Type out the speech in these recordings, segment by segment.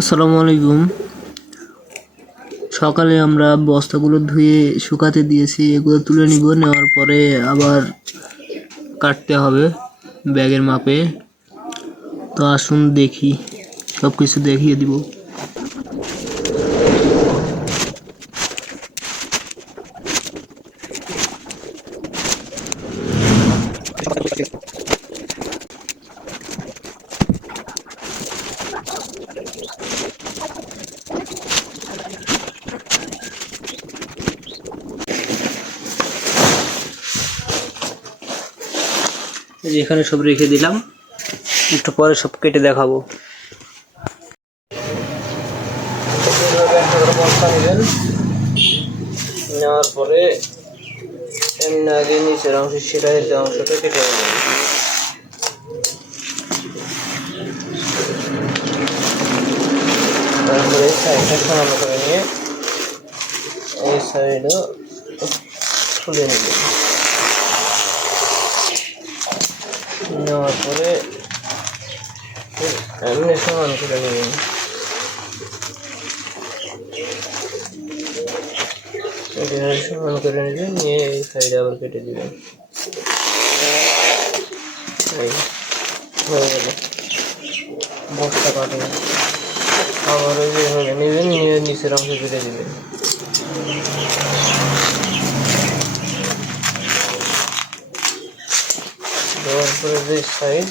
আসসালামু আলাইকুম। সকালে আমরা বস্তাগুলো ধুয়ে শুকাতে দিয়েছি, এগুলো তুলে নিব, নেওয়ার পরে আবার কাটতে হবে ব্যাগের মাপে। তো আসুন দেখি সব কিছু দেখিয়ে দিব। এই এখানে সব রেখে দিলাম। একটু পরে সব কেটে দেখাবো। নেওয়ার পরে এমনি আগে নিচের অংশ, সেটাই অংশটা কেটে নেবেন তারপরে সাইডটা সমান করে নিয়ে এই সাইডও খুলে নেবেন নেওয়ার পরে এমনি সমান করে নেবেন সমান করে নেবেন নিয়ে এই সাইডে আবার কেটে দিবেন হয়ে গেল। বস্তা কাটে। আবার ওই যে নেবেন নিয়ে নিচের অংশ কেটে দিবেন দেওয়ার পরে যে সাইড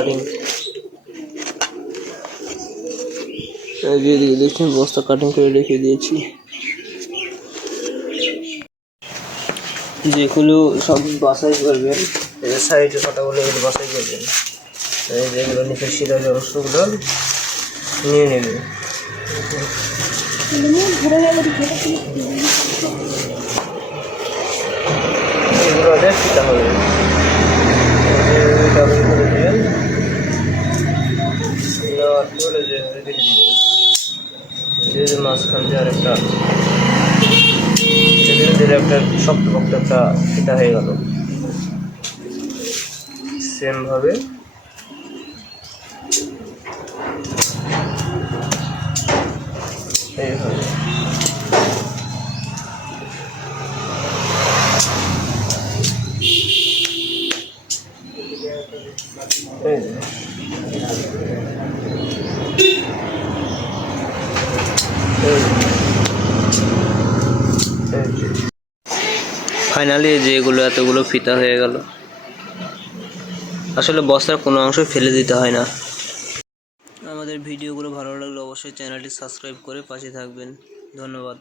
এইভাবে কেটে দিবেন এই যে গেল বস্তার কাটিং এই যে এদিকে দেখছেন বস্তা কাটিং করে রেখে দিয়েছি। যেগুলো সব বাছাই করবেন এই সাইডে কটাগুলো এগুলো বাছাই করবেন। যেগুলো নিচে শিরাজ অংশগুলো নিয়ে নেবেন। এগুলো আগে ফিতা হবে। যে যে মাঝখান দিয়ে আরেকটা ধীরে ধীরে একটা শক্ত শক্ত একটা ফিতা হয়ে গেল। সেম ভাবে এইভাবে এই যে। এই যে। এই যে। ফাইনালি যেগুলো এতগুলো ফিতা হয়ে গেল। আসলে বস্তার কোনো অংশ ফেলে দিতে হয় না। আমাদের ভিডিওগুলো ভালো লাগলে অবশ্যই চ্যানেলটি সাবস্ক্রাইব করে পাশে থাকবেন। ধন্যবাদ।